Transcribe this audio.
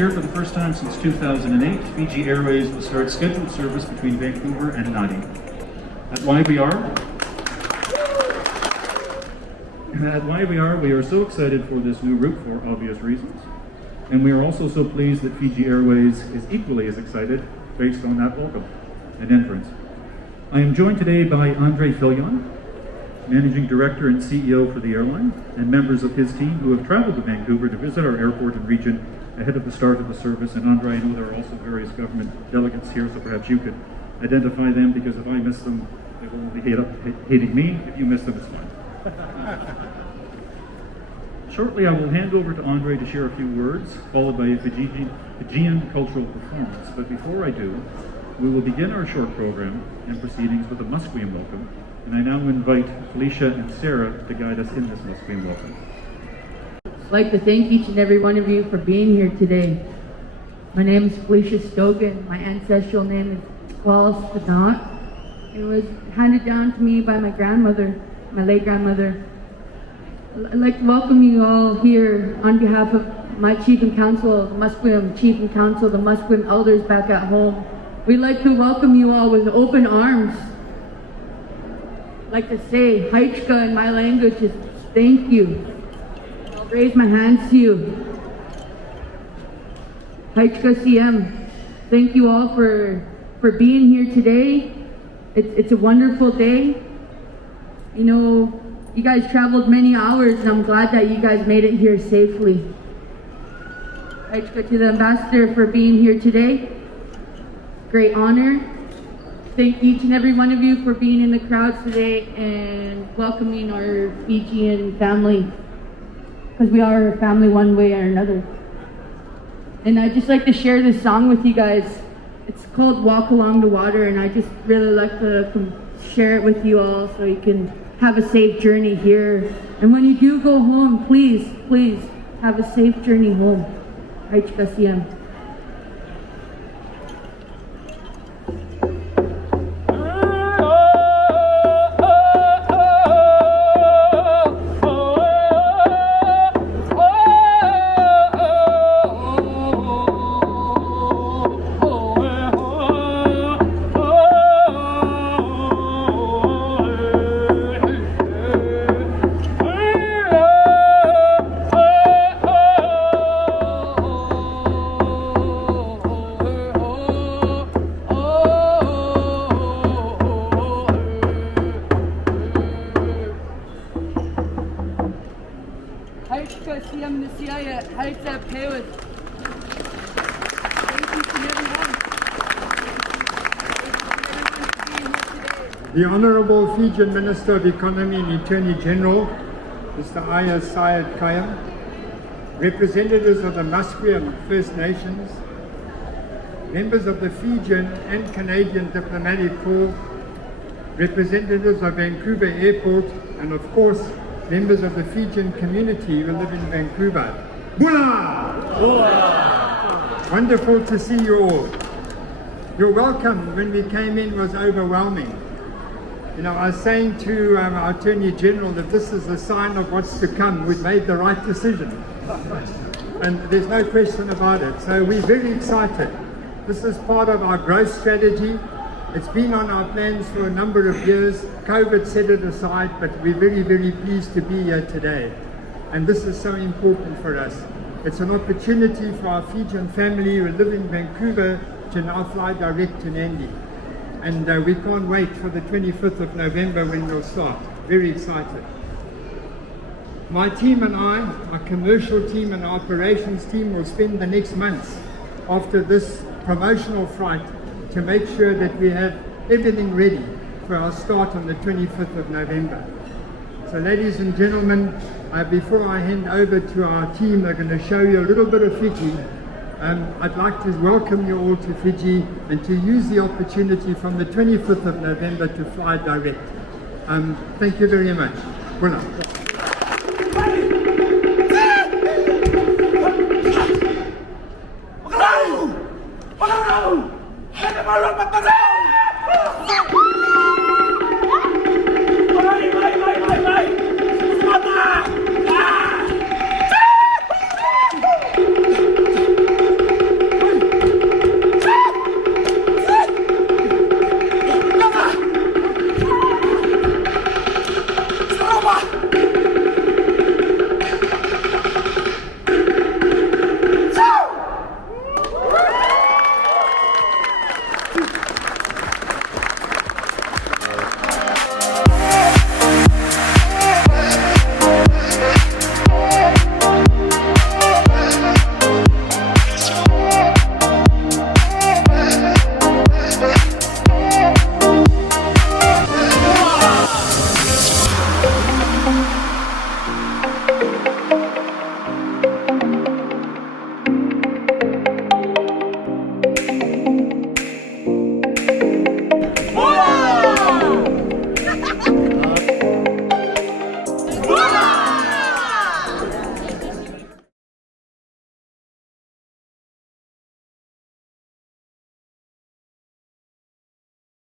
year, for the first time since 2008, Fiji Airways will start scheduled service between Vancouver and Nadi. At YVR, we are so excited for this new route for obvious reasons. And we are also so pleased that Fiji Airways is equally as excited based on that welcome and entrance. I am joined today by Viljoen, Managing Director and CEO for the airline, and members of his team who have traveled to Vancouver to visit our airport and region ahead of the start of the service. And Andre, I know there are also various government delegates here, so perhaps you could identify them, because if I miss them, they will only hating me. If you miss them, it's fine. Shortly, I will hand over to Andre to share a few words, followed by a Fijian cultural performance. But before I do, we will begin our short program and proceedings with a Musqueam welcome. And I now invite Felicia and Sarah to guide us in this Musqueam welcome. I'd like to thank each and every one of you for being here today. My name is Felicia Stogan. My ancestral name is Qualis Padant. It was handed down to me by my grandmother, my late grandmother. I'd like to welcome you all here on behalf of my Chief and Council, the Musqueam Chief and Council, the Musqueam elders back at home. We'd like to welcome you all with open arms. I'd like to say, Haichka in my language is thank you. I'll raise my hands to you. Haichka CM, thank you all for being here today. It's a wonderful day. You know, you guys traveled many hours, and I'm glad that you guys made it here safely. Haichka to the ambassador for being here today. Great honor. Thank each and every one of you for being in the crowd today and welcoming our Fijian family, because we are a family one way or another. And I'd just like to share this song with you guys. It's called Walk Along the Water, and I just really like to share it with you all so you can have a safe journey here. And when you do go home, please, please have a safe journey home. Haichka CM. The Honourable Fijian Minister of Economy and Attorney General, Mr. Aiyaz Sayed-Khaiyum, representatives of the Musqueam First Nations, members of the Fijian and Canadian Diplomatic Corps, representatives of Vancouver Airport, and of course, members of the Fijian community who live in Vancouver. Bula! Bula! Wonderful to see you all. Your welcome when we came in was overwhelming. You know, I was saying to our Attorney General that this is a sign of what's to come. We've made the right decision. And there's no question about it. So we're very excited. This is part of our growth strategy. It's been on our plans for a number of years. COVID set it aside, but we're very, very pleased to be here today. And this is so important for us. It's an opportunity for our Fijian family who live in Vancouver to now fly direct to Nadi. And we can't wait for the 25th of November when we'll start. Very excited. My team and I, our commercial team and our operations team, will spend the next months after this promotional flight to make sure that we have everything ready for our start on the 25th of November. So ladies and gentlemen, before I hand over to our team, they're going to show you a little bit of Fiji. I'd like to welcome you all to Fiji and to use the opportunity from the 25th of November to fly direct. Thank you very much. Bula. Hello!